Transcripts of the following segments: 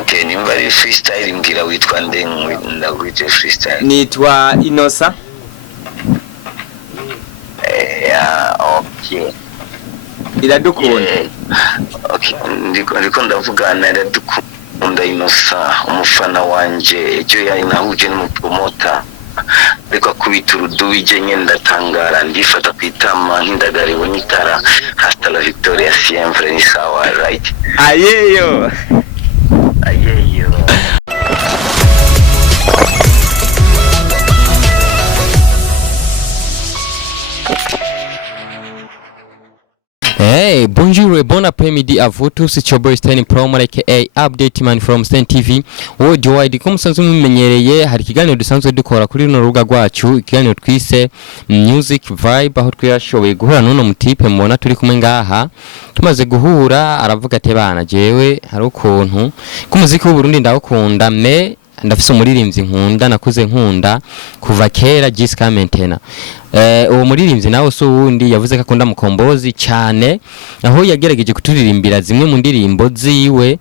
Okay, nimba ari freestyle mbwira witwa nde ndagwije freestyle. Nitwa Inosa. Okay. Iradukunda. Okay, ndiko ndavugana iradukunda Inosa, umufana wanje ejo yari nahuje n'umupromota. Ariko akubita uruduwije nye ndatangara ndifata kwitama nk'indagari bonyitara hasta la victoria siempre ni sawa, right? Ayeyo. Hey, bonjour et bon après-midi à vous tous. C'est your boy Sten Promo aka Update Man from Sten TV. Worldwide comme sanzwe mumenyereye hari kiganiro dusanzwe dukora kuri runo rubuga rwacu, ikiganiro twise Music Vibe, aho twashoboye guhura n'uno mutipe mbona turi kumwe ngaha. Tumaze guhura aravuga ati bana jewe hari ukuntu ku muziki w'u Burundi ndawukunda ndafise umuririmbyi nkunda nakuze nkunda kuva kera jusqu'à maintenant. Uwo muririmbyi nawe so wundi yavuze ko akunda MKOMBOZI cyane, aho yagerageje kuturirimbira zimwe mu ndirimbo ziwe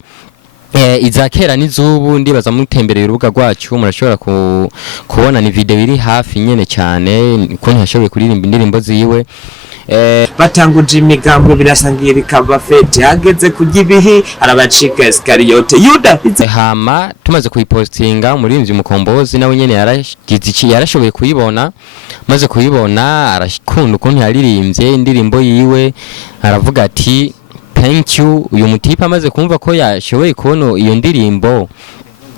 iza kera n'izubu ndibaza mutembereye urubuga rwacu murashobora kubona ni video iri hafi nyene cyane ko ntiyashoboye kuririmba indirimbo ziwe. Batanguje imigambo birasangiye bikaba fete hageze kugibihi arabacika Iskariyote Yuda hama tumaze kuyipostinga umuririmbyi MKOMBOZI nawe nyene yarashoboye kuyibona, maze kuyibona arakunda ukuntu yaririmbye indirimbo yiwe, aravuga ati thank you. Uyu mutipe amaze kumva ko yashoboye kubona iyo ndirimbo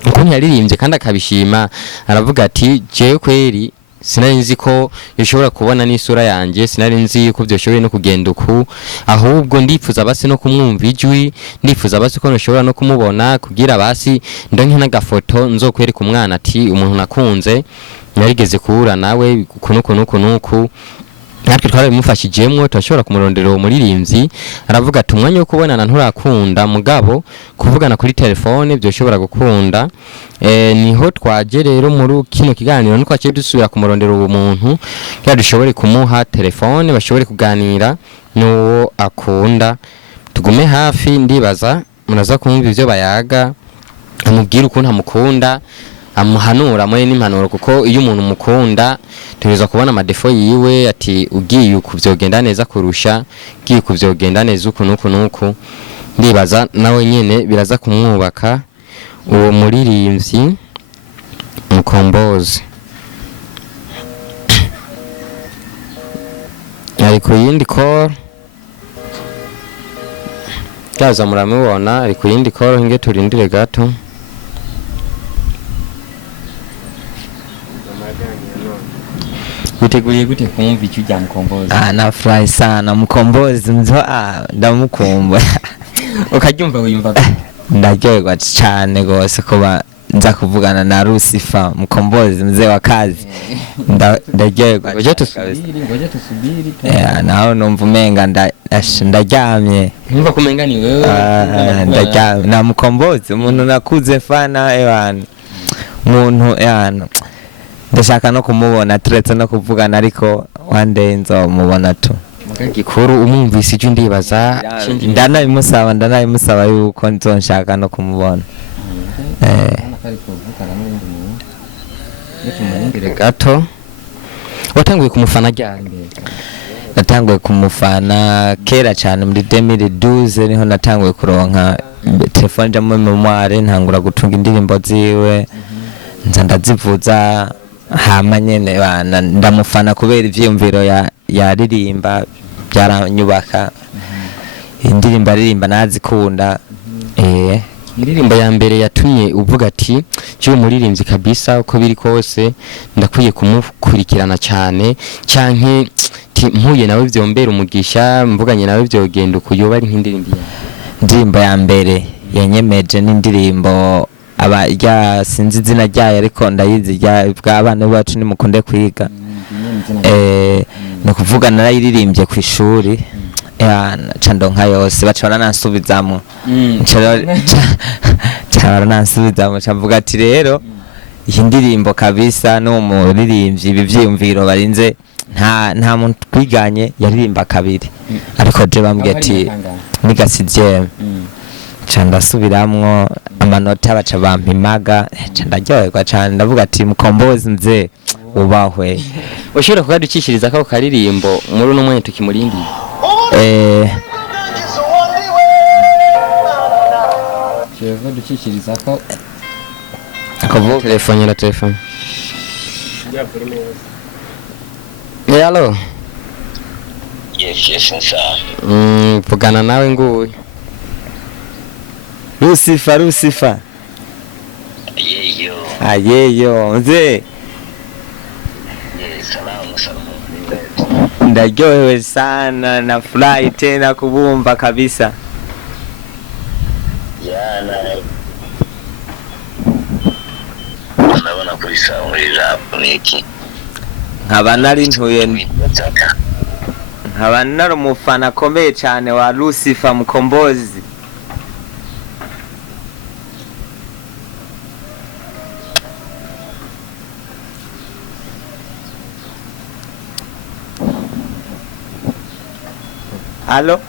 ukuntu yaririmbye kandi akabishima, aravuga ati jewe kweri sinari nzi ko yashobora kubona n'isura yanjye, sinari nzi ko byoshoboye no kugenda uku, ahubwo ndifuza basi no kumwumva ijwi, ndifuza basi ko nashobora no kumubona kugira basi ndonke n'agafoto nzokwereka umwana ati umuntu nakunze yarigeze kuhura nawe kunuku. Natwe twarabimufashijemwo turashobora kumurondera uwo muririmbyi, aravuga ati umwanya wo kubonana nturakunda mugabo kuvugana kuri telefone byoshobora gukunda. Niho twaje rero muri kino kiganiro nuko aciye dusubira kumurondera uwo muntu kugira dushobore kumuha telefone bashobore kuganira n'uwo akunda. Tugume hafi ndibaza muraza kumva ivyo bayaga, amubwira ukuntu amukunda, amuhanura muri n'impanuro, kuko iyo umuntu mukunda tubiza kubona amadefo yiwe ati ugiye ukuvyogenda neza kurusha, ugiye kuvyogenda neza uku. Ndibaza nawe nyene biraza kumwubaka uwo muririmbyi MKOMBOZI. Ariko yindi call yaza muramubona, ariko yindi call nge turindire gato. Uteguye gute kumva icyo ujya MKOMBOZI? Nafurahi sana MKOMBOZI ndamukumva. Ukaryumva wiyumva ndaryoherwa cyane gose kuba nza kuvugana na Lucifer MKOMBOZI mzee wa kazi. Ndaryoherwa. Ngoja tusubiri. Naho numva umenga ndaryamye. Numva kumenga ni wewe. Ndaryamye na MKOMBOZI umuntu nakuze fana ebana. Umuntu ndashaka no kumubona turetse no kuvugana, ariko one day nzomubona tu. Gikuru umumvise icyo ndibaza ndanabimusaba yuko nzonshaka no kumubona. Gato watanguye kumufana ryari? Natanguye kumufana kera cyane muri 2012 niho natanguye kuronka telefone jamwe memoire ntangura gutunga indirimbo ziwe nza ndazivuza, hama nyene bana ndamufana kubera ivyumviro yaririmba byaranyubaka. Indirimbo aririmba nazikunda. Indirimbo ya mbere yatumye uvuga ati cyo muririmbyi kabisa uko biri kose ndakwiye kumukurikirana cyane, cyanke mpuye nawe vyombera umugisha mvuganye nawe vyogenda ukuyoba ari nk'indirimbo ya mbere yanyemeje n'indirimbo aba sinzi izina ryayo ariko ndayizi bw'abana bacu nimukunde kwiga. No kuvuga narayiririmbye ku ishuri candonka yose bacana nansubizamwo nansubizamwo cavuga ati rero iyi ndirimbo kabisa no muririmbyi ivyiyumviro barinze nta muntu twiganye yaririmba kabiri, ariko je bambwiye ati ni gasizye ndasubiramwo amanota baca bampimaga ndaryoherwa cyane ndavuga ati mukombozi mze ubahwe. ushobora kugaducishiriza ko karirimbo muri uno mwanya tukimurindiye? Ushobora kuducishiriza ko akavuga telefone na telefone. Hello. Yes nsa. Vugana nawe nguwe. Lucifer. Ayeyo mzee. Salamu. Ndaryohewe sana na furahi tena kubumva kabisa. Ndabona kuri sawa muri rap niki. Nkaba nari umufana akomeye cyane wa Lucifer Mukombozi. Halo?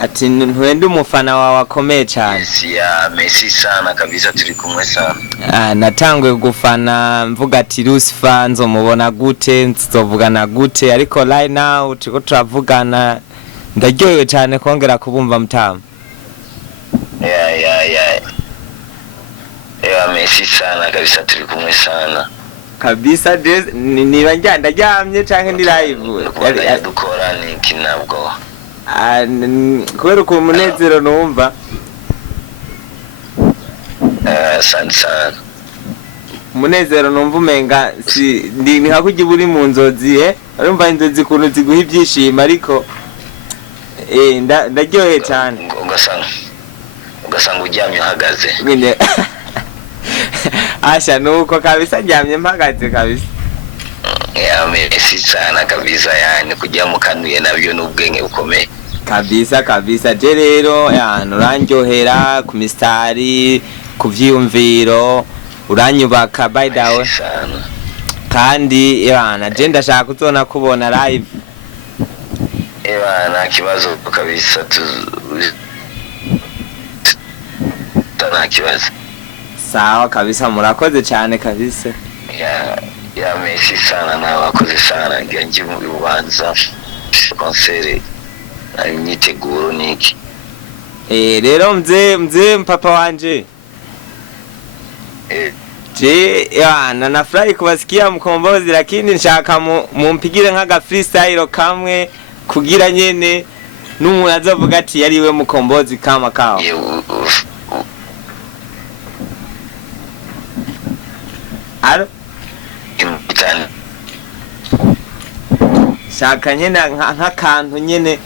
Ati ntwende umufana wawe akomeye cyane. Yes, ya Messi sana kabisa turi kumwe sana. Natangwe gufana mvuga ati Lucifer nzomubona gute nzovugana gute ariko right now turiko turavugana ndaryohewe cyane kongera kubumva mutama. Ya Messi sana kabisa turi kumwe sana. Kabisa niba ndaryamye canke ndi live. Dukora niki nabwo. Kubera kubwumunezero numva. Sana. Umunezero numva umenga ndi nkakugira uri mu nzozi urumva inzozi kuntu ziguha ibyishimo ariko ndaryohe cyane. Ugasanga uryamye uhagaze. Nyine Asha nuko kabisa njyamye mpagaze kabisa. Ya Messi sana kabisa yani kujya mukanuye nabyo n'ubwenge bukomeye. Kabisa je rero urandyohera ku mistari ku vyiyumviro uranyubaka by the way kandi je ndashaka kuzona kubona live. Nta kibazo kabisa nta kibazo. Sawa kabisa murakoze cyane kabisa. Ya Messi sana nabakoze sana ngiye mu bibanza concert imyiteguro niki. Rero mze papa wanje nafurahi kubasikia Mkombozi lakini nshaka mumpigire nk'aga freestyle kamwe kugira nyene n'umuntu azovuga ati yariwe Mkombozi kama kawa. Alo? Shaka nyene nk'akantu nyene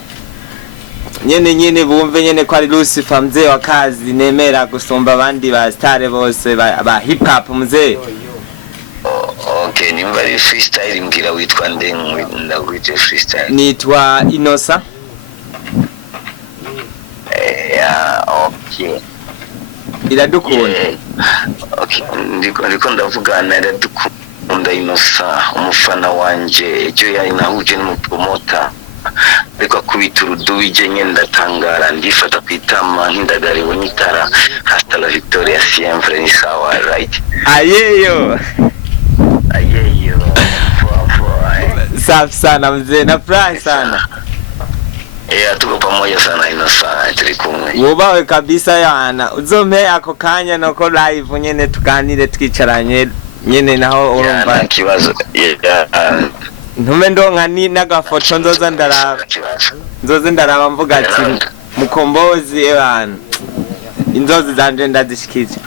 bumve nyene ko ari Lucifer mzee wa kazi nemera gusomba abandi ba star bose ba hip hop mzee. Okay, nimba ari freestyle mbwira witwa nde ndagwite freestyle. Nitwa Inosa. Okay. Iradukunda. Okay, ndiko ndavugana iradukunda Inosa umufana wanje icyo yari nahuje n'umupromota ariko kubita uruduwije nyine ndatangara ndifata kwitama nk'indagariwe n'itara hasta la victoria siempre ni sawa right. Ayeyo safi sana mzee na furahi sana. Tuko pamoja sana Inosa turi kumwe. Wubawe kabisa yana uzompe ako kanya nako live nyene tuganire twicaranye nyene naho urumva kibazo. Ntume ndonka ni nagafoto nzoza ndaraba mvuga ati Mukombozi ebana inzozi zanje ndazishikije.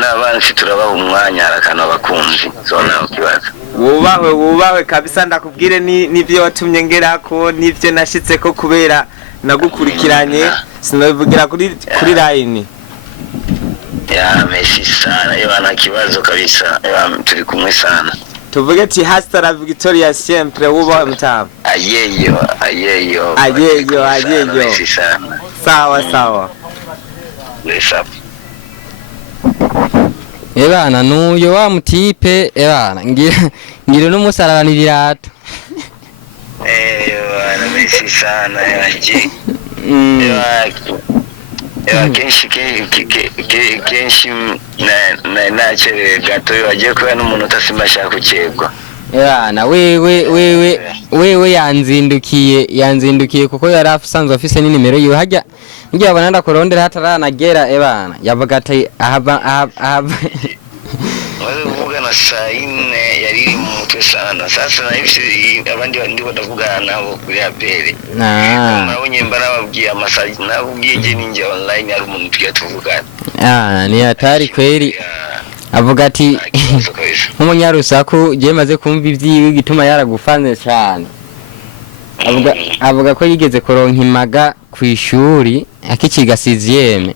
N'abantu turabaha umwanya harakana bakunzi so naho kibazo. Wubawe kabisa ndakubwire n'ivyo watumye ngerako n'ivyo nashitse ko kubera nagukurikiranye sinovugira kuri line. Ya Messi sana ebana kibazo kabisa turi kumwe sana. Tuvuge ati hasta la victoria siempre wubawe mtama. Ayeyo. Sawa. Ebana nuyo wa mutipe ebana ngira n'umusaraba n'ibirato. Ebana Messi sana yaje. Kenshi nacere gato wagiye kuba n'umuntu utasimbasha kucegwa. Yana wewe yanzindukiye kuko yari asanzwe afise ni nimero yiwe hajya ngiye abana ndakurondera hataranagera ebana yavuga ati ahaba wale uvuga na saa 4 yari mu mutwe sana sasa na hivi abandi ndiko ndavugana nabo kuri apere nabonye mbara babwiye amasaji nabwiye je ninje online ari umuntu tujya tuvugana ni hatari kweri avuga ati nk'umunyarusaku je maze kumva ivyiwe gituma yaragufanze cyane avuga ko yigeze kuronka imaga kwishuri akiciga 6ème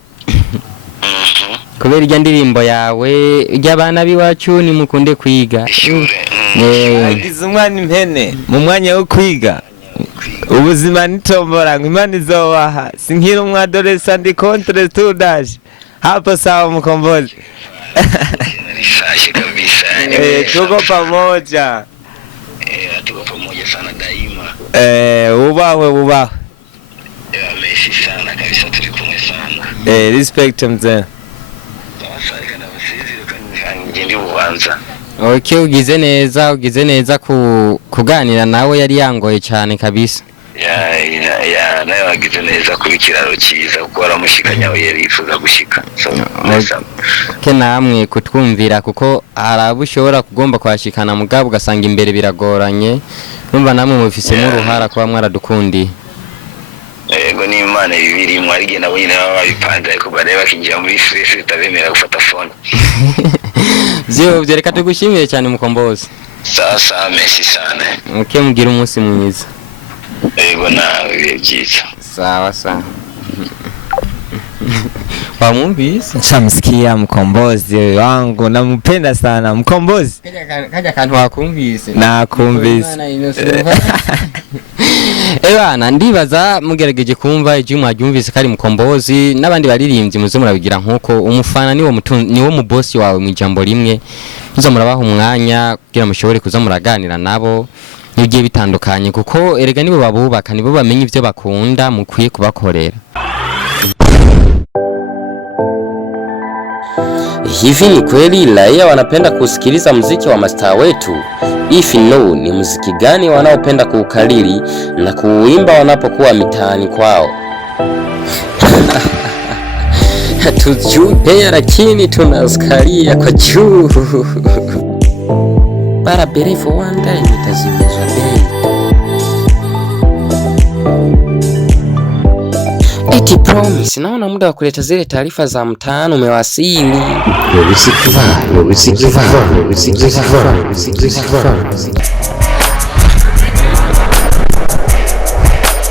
kubera irya ndirimbo yawe ry'abana biwacu ni mukunde kwiga agize umwana impene mu mwanya wo kwiga ubuzima nitombora ngo imana izobaha sinkira umwadolescent contre studage hapo sawa mkombozi. Sashi kabisa. Tuko pamoja. Tuko pamoja sana daima. Ubawe. Messi sana kabisa tulikumwe sana. Respect mzee. Okay, ugize neza kuganira nawe yari yangoye cyane kabisa. Nawe wagize neza kuri kiraro cyiza kuko aramushikanya aho yari yifuza gushika. Ke namwe kutwumvira kuko arabushobora kugomba kwashikana mugabo ugasanga imbere biragoranye. Numva namwe mufisemo uruhara kuba mwaradukundiye. Ego ni Imana ibiri mwarige nabo nyine babipanga ariko bareba kinjira muri stress tabemera gufata phone. Zio reka tugushimire cyane mukombozi. Sasa Messi sana. Okay, mugira umunsi mwiza. Ego nawe byiza. Sawa. Wamwumvise? Chamsikia mkombozi wangu nampenda sana mkombozi. Kaja kantu wakumvise. Nakumvise. Ebana ndibaza mugerageje kumva ije mwagyumvise kari mukombozi nabandi baririmbye muze murabigira nkuko umufana niwo mu boss wawe mu ijambo rimwe muze murabaha umwanya kugira mushobore kuza muraganira nabo nigiye bitandukanye kuko erega nibo babubaka nibo bamenye ivyo bakunda mukwiye kubakorera. Hivi ni kweli raia wanapenda kusikiliza muziki wa mastaa wetu? If no, ni muziki gani wanaopenda kuukariri na kuuimba wanapokuwa mitaani kwao? Hatujui pia lakini tunasikalia kwa juu. Para bere for one day nitazimizwa bei. Eti promise, naona muda wa kuleta zile taarifa za mtaani umewasili. Wewe sikiva.